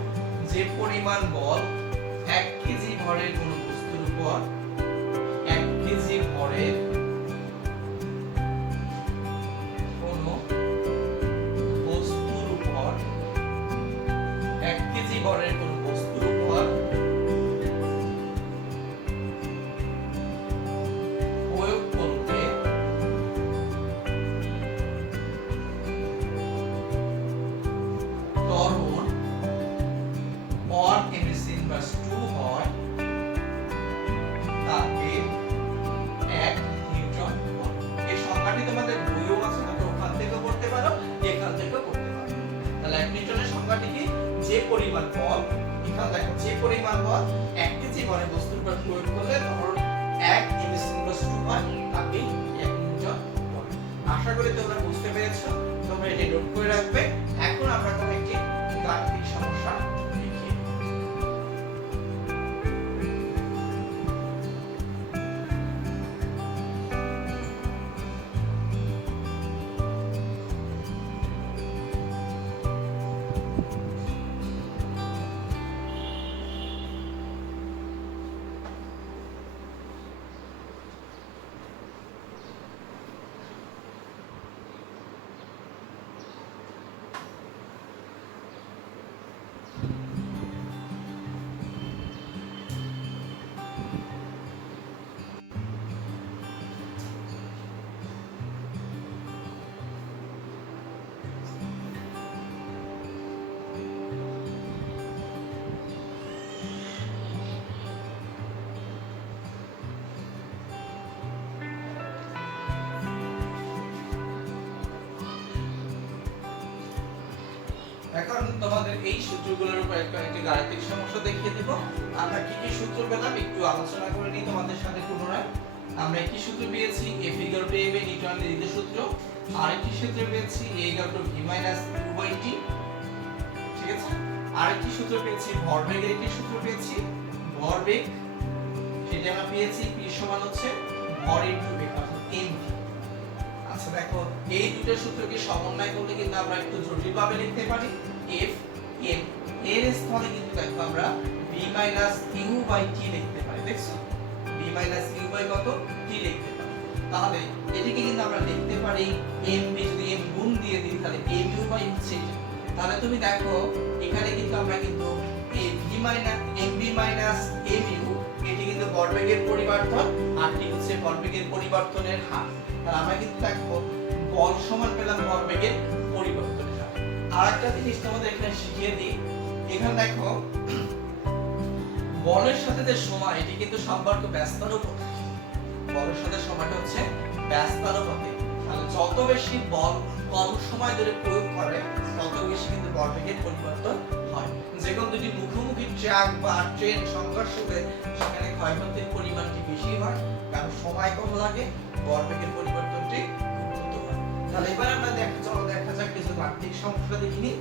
যে পরিমাণ বল 1 কেজি ভরের কোন বস্তুর উপর 1 কেজি ভরের কোন বস্তুর উপর 1 কেজি ভরের কোন বস্তুর উপর প্রয়োগ করতে ত্বরণ 1 m/2 হয় তাকে 1 নিউটন বলে। এই সংখ্যাটি তোমাদের বইও আছে, তোমরা ওখান থেকেও পড়তে পারো, এখান থেকেও পড়তে পারো। তাহলে 1 নিউটনের সংজ্ঞাটি কি? যে পরিমাণ বল, এখানে দেখো যে পরিমাণ বল 1 কেজি ভরের বস্তুর উপর প্রয়োগ করলে ত্বরণ 1 m/2 হয় তাকে 1 নিউটন বলে। আশা করি তোমরা বুঝতে পেরেছো। তোমরা এটি নোট করে রাখবে। এখন আমরা তোমাকে গাণিতিক সমস্যা লিখি। এখন তোমাদের এই সূত্রগুলোর উপর একটি গাণিতিক সমস্যা দেখিয়ে দেব। আমরা কি কি সূত্র পেলাম একটু আলোচনা করে নিই তোমাদের সাথে পুনরায়। আমরা একটি সূত্র পেয়েছি a ফিগার টু ab নিউটনের দ্বিতীয় সূত্র, আরেকটি সূত্র পেয়েছি a v - u/t, ঠিক আছে। আরেকটি সূত্র পেয়েছি ভরবেগের একটি সূত্র পেয়েছি, ভরবেগ সেটা আমরা পেয়েছি p সমান হচ্ছে ভর ইনটু বেগ অর্থাৎ mv। আচ্ছা দেখো এই দুটো সূত্রকে সমন্বয় করলে কিন্তু আমরা একটু জটিল ভাবে লিখতে পারি। f m এর স্থানে কিন্তু দেখো আমরা v - u/t লিখতে পারি। দেখছো v - u/কত t লিখতে পারি। তাহলে এটিকে কিন্তু আমরা লিখতে পারি mv, যদি m গুণ দিয়ে দিই তাহলে mu/u হচ্ছে এটা। তাহলে তুমি দেখো এখানে কিন্তু আমরা কিন্তু mv - mu এটি কিন্তু ভরবেগের পরিবর্তন আর টি হচ্ছে ভরবেগের পরিবর্তনের হার। তাহলে আমরা কিন্তু দেখো বল সমান পেলাম ভরবেগের পরিবর্তনের হার। আরেকটা জিনিস তোমাদের এখানে শিখিয়ে দিই, এখানে দেখো বলের সাথে যে সময় এটি কিন্তু সম্পর্ক ব্যস্তানুপাতিক। বলের সাথে সময়টা হচ্ছে ব্যস্তানুপাতিক। তাহলে যত বেশি বল কম সময় ধরে প্রয়োগ করে তত বেশি কিন্তু ভরবেগের পরিবর্তন হয়। যেকোনো দুটি মুখোমুখি ট্রাক বা ট্রেন সংঘর্ষ হলে সেখানে ক্ষয়ক্ষতির পরিমাণটি বেশি হয়, কারণ সময় কম লাগে, ভরবেগের পরিবর্তনটি খুব দ্রুত হয়। তাহলে এবার আমরা দেখা যাক কিছু গাণিতিক সমস্যা দেখিনি।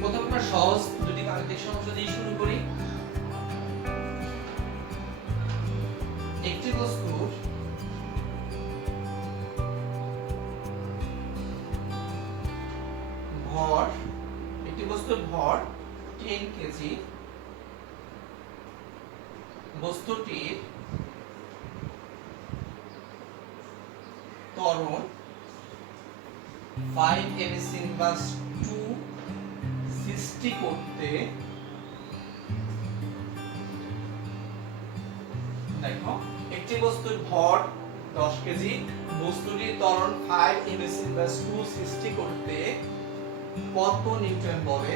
প্রথমে আমরা সহজ দুটি গাণিতিক সমস্যা দিয়ে শুরু করি। একটি বস্তুর ভর 10 কেজি, বস্তুটির ত্বরণ 5 ms/2 সৃষ্টি করতে দেখো একটি বস্তুর ভর 10 কেজি, বস্তুটির ত্বরণ 5 ms/2 সৃষ্টি করতে কত নিউটন বলে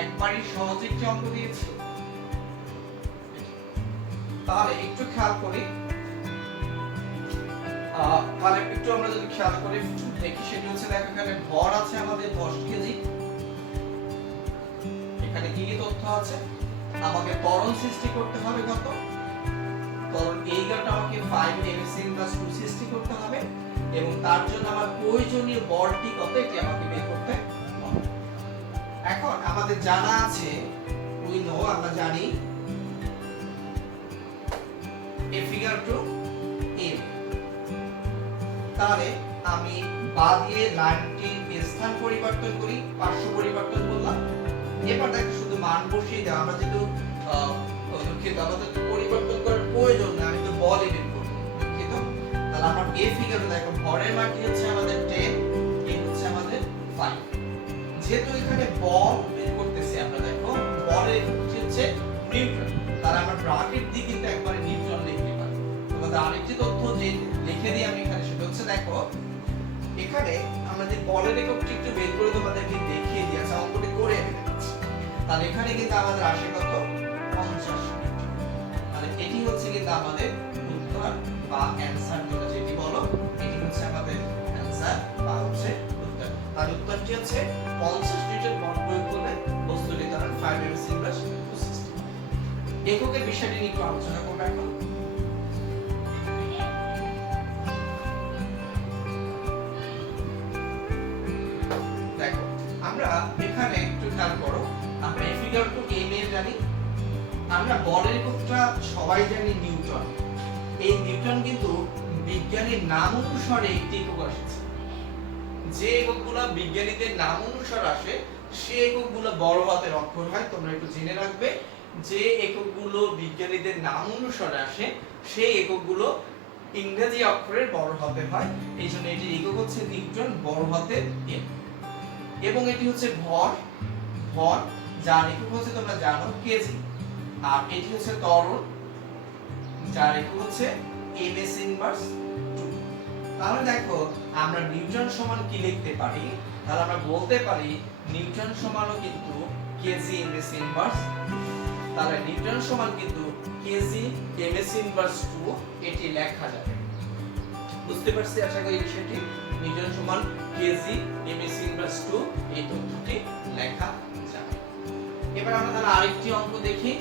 একবারই সহজ একটি অঙ্ক দিয়েছি। তাহলে একটু খেয়াল করি, আমরা যদি খেয়াল করে দেখি, সেটা হচ্ছে দেখো এখানে ভর আছে আমাদের 10 কেজি। এখানে কি কি তথ্য আছে? আমাকে ত্বরণ সৃষ্টি করতে হবে কত? ত্বরণ এইটা আমাকে 5 ms/2 সৃষ্টি করতে হবে, এবং তার জন্য আমার প্রয়োজনীয় ভরটি কত এটি আমাকে বের করতে হবে। এখন আমাদের জানা আছে, আমরা জানি a figure to m। তাহলে আমি বা দিয়ে লাইনটির স্থান পরিবর্তন করি, পার্শ্ব পরিবর্তন করলাম। এবার দেখো শুধু মান বসিয়ে দাও, আমরা যেহেতু আমাদের পরিবর্তন করার প্রয়োজন না, আমি তো বল বের করব। দুঃখিত। তাহলে আমার a ফিগারে দেখো ভরের মানটি হচ্ছে আমাদের 10, a হচ্ছে আমাদের 5। যেহেতু এখানে বল বের করতেছি আমরা, দেখো বলের হচ্ছে নিউটন, তাহলে আমরা ব্র্যাকেট দিয়ে কিন্তু একবারে নিউটন লিখতে পারি। তোমাদের আরেকটি তথ্য যে লিখে দিই আমি এখানে, সেটা হচ্ছে দেখো এখানে আমরা যে বলের এককটি একটু বের করে তোমাদেরকে দেখিয়ে দিয়েছি, অঙ্কটি করে আমি দেখাচ্ছি। তাহলে এখানে কিন্তু আমাদের আসে কত? 50 নিউটন। তাহলে এটি হচ্ছে কিন্তু আমাদের উত্তর বা অ্যানসার, যেটি বলো এটি হচ্ছে আমাদের অ্যানসার বা হচ্ছে উত্তর। তার উত্তরটি হচ্ছে 50 নিউটন বল প্রয়োগ করলে বস্তুটির ত্বরণ 5 ms/2 সৃষ্টি হয়। এককের বিষয়টি নিয়ে একটু আলোচনা করব এখন। দেখো আমরা এখানে একটু খেয়াল করো, আমরা এই ফিগার টু m এর জানি, আমরা বলের এককটা সবাই জানি নিউটন। এই নিউটন কিন্তু বিজ্ঞানীর নাম অনুসারে একটি একক এসেছে। যে এককগুলো বিজ্ঞানীদের নাম অনুসারে আসে সেই এককগুলো বড় হাতের অক্ষর হয়। তোমরা একটু জেনে রাখবে, যে এককগুলো বিজ্ঞানীদের নাম অনুসারে আসে সেই এককগুলো ইংরেজি অক্ষরের বড় হাতে হয়। এই জন্য এটির একক হচ্ছে নিউটন, বড় হাতের m। এবং এটি হচ্ছে ভর, যার একক হচ্ছে তোমরা জানো কেজি। আর এটি হচ্ছে ত্বরণ, যার একক হচ্ছে ms/2। তাহলে দেখো আমরা নিউটন সমান কি লিখতে পারি? তাহলে আমরা বলতে পারি নিউটন সমানও কিন্তু কেজি ms/2। তাহলে নিউটন সমান কিন্তু কেজি ms/2 এটি লেখা যাবে। বুঝতে পারছি আশা করি বিষয়টি। নিউটন সমান কেজি ms/2 এই তথ্যটি লেখা যাবে। এবার আমরা তাহলে আরেকটি অঙ্ক দেখি।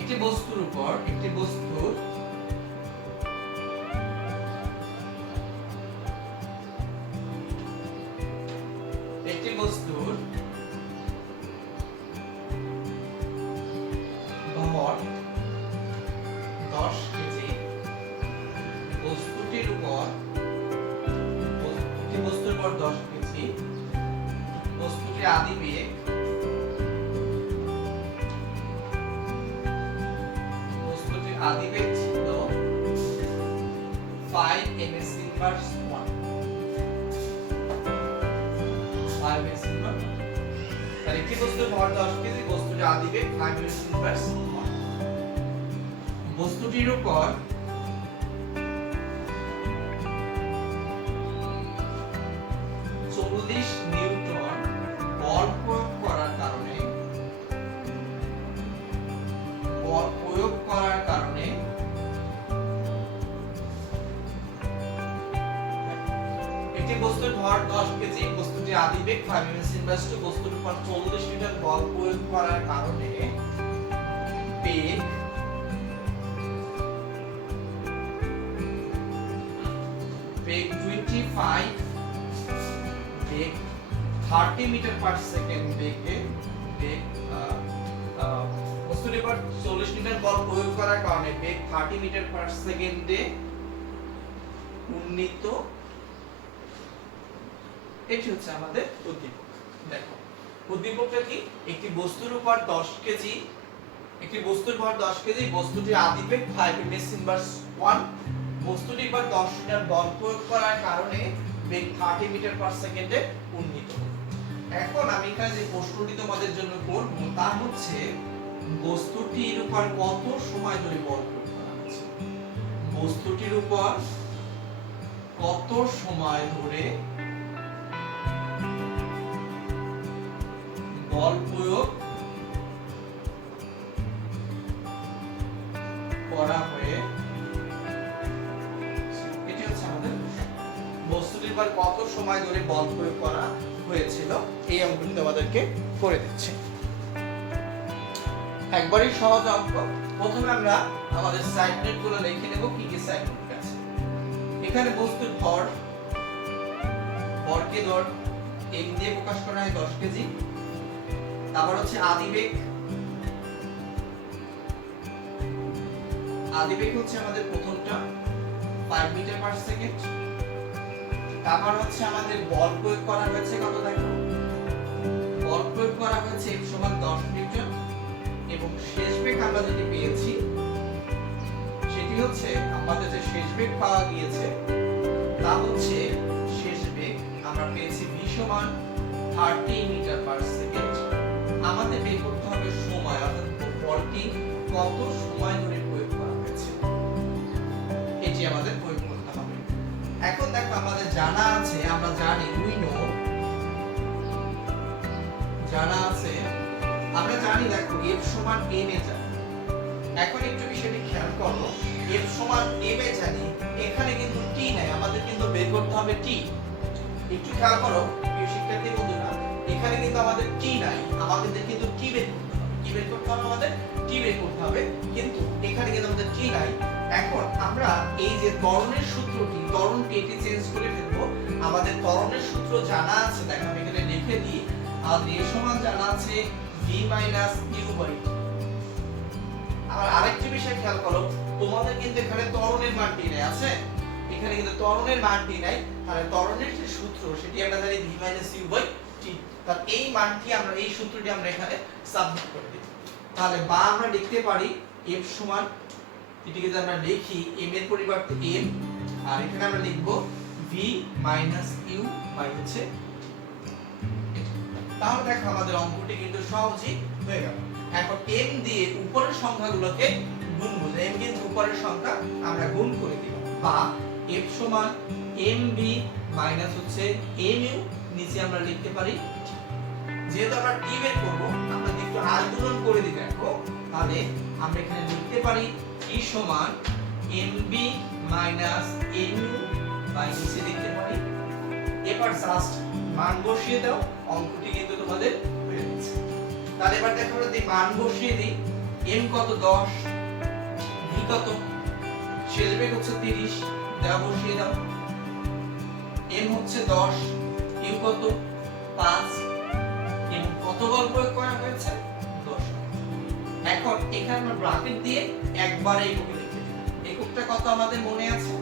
একটি বস্তুর উপর একটি বস্তুর ভর 10 কেজি, বস্তুটির উপর বস্তুর ভর 10 কেজি, বস্তুটির আদিবেগ ছিল 5 ms/1। 5 ms/1। তাহলে একটি বস্তুর ভর 10 কেজি, বস্তুটির আদিবেগ 5 ms/1। বস্তুটির উপর নিউটন বল প্রয়োগ করার কারণে বস্তুর ভর 10 কেজি, বস্তুটির আদিবেগ 5 m ইনভার্স টু, বস্তুর উপর 40 নিউটন বল প্রয়োগ করার কারণে বেগ 25 বেগ 30 মিটার পার সেকেন্ড বেগে বস্তুর উপর 40 নিউটন বল প্রয়োগ করার কারণে বেগ 30 মিটার পার সেকেন্ডে উন্নীত। এটি হচ্ছে আমাদের উদ্দীপক। দেখো উদ্দীপকটা কি, একটি বস্তুর উপর 10 কেজি, একটি বস্তুর ভর 10 কেজি, বস্তুটির আদিবেগ 5 m ইনভার্স 1, বস্তুটির উপর 10 নিউটন বল প্রয়োগ করার কারণে বেগ 30 মিটার পার সেকেন্ডে উন্নীত। এখন আমি এখানে যে প্রশ্নটি তোমাদের জন্য করব তা হচ্ছে বস্তুটির উপর কত সময় ধরে বল প্রয়োগ করা হচ্ছে। বস্তুটির উপর কত সময় ধরে বল প্রয়োগ করা হয়ে, এটি হচ্ছে আমাদের বস্তুটির উপর কত সময় ধরে বল প্রয়োগ করা হয়েছিল। এই অঙ্কটি তোমাদেরকে করে দিচ্ছি, একবারই সহজ অঙ্ক। প্রথমে আমরা আমাদের সাইড নোট গুলো লিখে নেব, কি কি সাইড নোট আছে। এখানে বস্তুর ভরকে ধর m দিয়ে প্রকাশ করা হয় 10 কেজি। তারপর হচ্ছে আদিবেগ হচ্ছে আমাদের প্রথমটা 5 মিটার পার সেকেন্ড। তারপর হচ্ছে আমাদের বল প্রয়োগ করা হয়েছে কত, দেখো বল প্রয়োগ করা হয়েছে f সমান 10 নিউটন, এবং শেষ বেগ আমরা যেটি পেয়েছি সেটি হচ্ছে আমাদের যে শেষ বেগ পাওয়া গিয়েছে তা হচ্ছে শেষ বেগ আমরা পেয়েছি v সমান 30 মিটার পার সেকেন্ড। আমাদের বের করতে হবে সময়, অর্থাৎ বলটি কত সময় ধরে প্রয়োগ করা হয়েছে, এটি আমাদের প্রয়োগ করতে হবে। এখন দেখো আমাদের জানা আছে, আমরা জানি আমরা জানি দেখো f সমান m এ জানি। এখন একটু বিষয়টি খেয়াল করো, f সমান m এ জানি, এখানে কিন্তু t নাই, আমাদের কিন্তু বের করতে হবে t। একটু খেয়াল করো প্রিয় শিক্ষার্থী বন্ধুরা, এখানে কিন্তু আমাদের t নাই, আমাদের কিন্তু t বের করতে হবে। কি বের করতে হবে? আমাদের t বের করতে হবে, কিন্তু এখানে কিন্তু আমাদের t নাই। এখন আমরা এই যে ত্বরণের সূত্রটি, ত্বরণটি এটি চেঞ্জ করে ফেলবো। আমাদের ত্বরণের সূত্র জানা আছে, দেখো আমি এখানে লিখে দিই। আর a সমান জানা আছে v - u/t। আর আরেকটি বিষয় খেয়াল করো, তোমাদের কিন্তু এখানে ত্বরণের মানটি নাই আছে, এখানে কিন্তু ত্বরণের মানটি নাই। তাহলে ত্বরণের যে সূত্র সেটি আমরা জানি v - u/t। তার এই মানটি আমরা, এই সূত্রটি আমরা এখানে সাবমিট করে দিই। তাহলে বা আমরা লিখতে পারি f সমান, এটিকে যদি আমরা লিখি m এর পরিবর্তে m, আর এখানে আমরা লিখব v - u/t। তাহলে দেখো আমাদের অঙ্কটি কিন্তু সহজই হয়ে গেল। এখন m দিয়ে উপরের সংখ্যাগুলোকে গুণবো, m কিন্তু উপরের সংখ্যা আমরা গুণ করে দিব, বা f সমান mv মাইনাস হচ্ছে mu, নিচে আমরা লিখতে পারি, যেহেতু আমরা t বের করব আমরা একটু r গুণন করে দিই দেখো, তাহলে আমরা এখানে লিখতে পারি t সমান mv মাইনাস mu, বা নিচে লিখতে পারি। এবার জাস্ট মান বসিয়ে দাও, অঙ্কটি কিন্তু তোমাদের হয়ে গেছে। তাহলে এবার দেখো যদি মান বসিয়ে দিই, m কত 10, v কত, শেষ বেগ হচ্ছে 30, দাও বসিয়ে দাও। m হচ্ছে 10, u কত 5, এবং কত বল প্রয়োগ করা হয়েছে 10। এখন এখানে আমরা ব্র্যাকেট দিয়ে একবারে এককে লিখে দিই। এককটা কত আমাদের মনে আছে?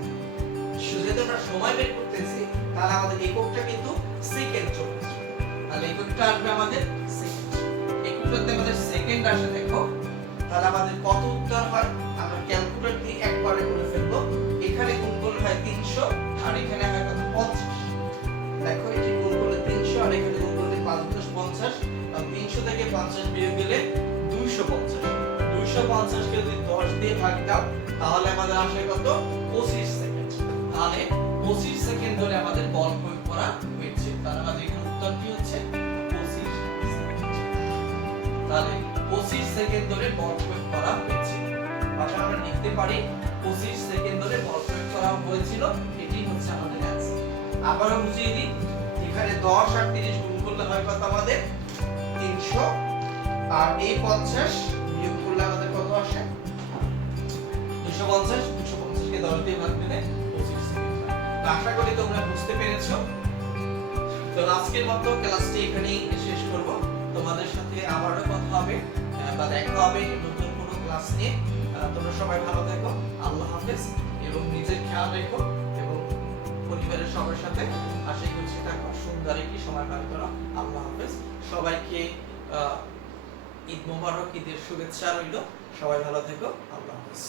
যেহেতু আমরা সময় বের করতেছি তাহলে আমাদের এককটা কিন্তু সেকেন্ড চলে আসবে। তাহলে এককটা আসবে আমাদের সেকেন্ড, এককটাতে আমাদের সেকেন্ড আসে দেখো। তাহলে আমাদের কত উত্তর হয়? আমরা ক্যালকুলেটর দিয়ে একবারে করে ফেলবো। এখানে গুণ করলে হয় 300, আর এখানে হয় কত 50। দেখো এটি গুণ করলে 300, আর এখানে গুণ করলে 5 + 50, আর 300 থেকে 50 বিয়োগ গেলে 250। 250 কে যদি 10 দিয়ে ভাগ দাও তাহলে আমাদের আসে কত 25 সেকেন্ড। তাহলে 25 সেকেন্ড ধরে আমাদের বল প্রয়োগ করা হয়েছে। তাহলে আমাদের এখানে উত্তর কি হচ্ছে 25 সেকেন্ড। তাহলে 25 সেকেন্ড ধরে বল প্রয়োগ করা হয়েছে। অর্থাৎ আমরা লিখতে পারি 25 সেকেন্ড ধরে বল প্রয়োগ করা হয়েছিল, এটাই হচ্ছে আমাদের অ্যানসার। আবারও বুঝিয়ে দিই, এখানে 10 আর 30 গুণ করলে হয় কত আমাদের 300, আর এই 50 বিয়োগ করলে আমাদের কত আসে 250, 250 কে 10 দিয়ে ভাগ দিলে 25 সেকেন্ড। তো আশা করি তোমরা বুঝতে পেরেছো। তো আজকের মতো ক্লাসটি এখানেই শেষ করব। তোমাদের সাথে আবারও কথা হবে বা দেখা হবে নতুন কোনো ক্লাস নিয়ে। তোমরা সবাই ভালো থেকো, আল্লাহ হাফেজ, এবং নিজের খেয়াল রেখো এবং পরিবারের সবার সাথে হাসি খুশি থাকো, সুন্দর একটি সময় পার করো। আল্লাহ হাফেজ। সবাইকে ঈদ মোবারক, ঈদের শুভেচ্ছা রইল। সবাই ভালো থেকো, আল্লাহ হাফেজ।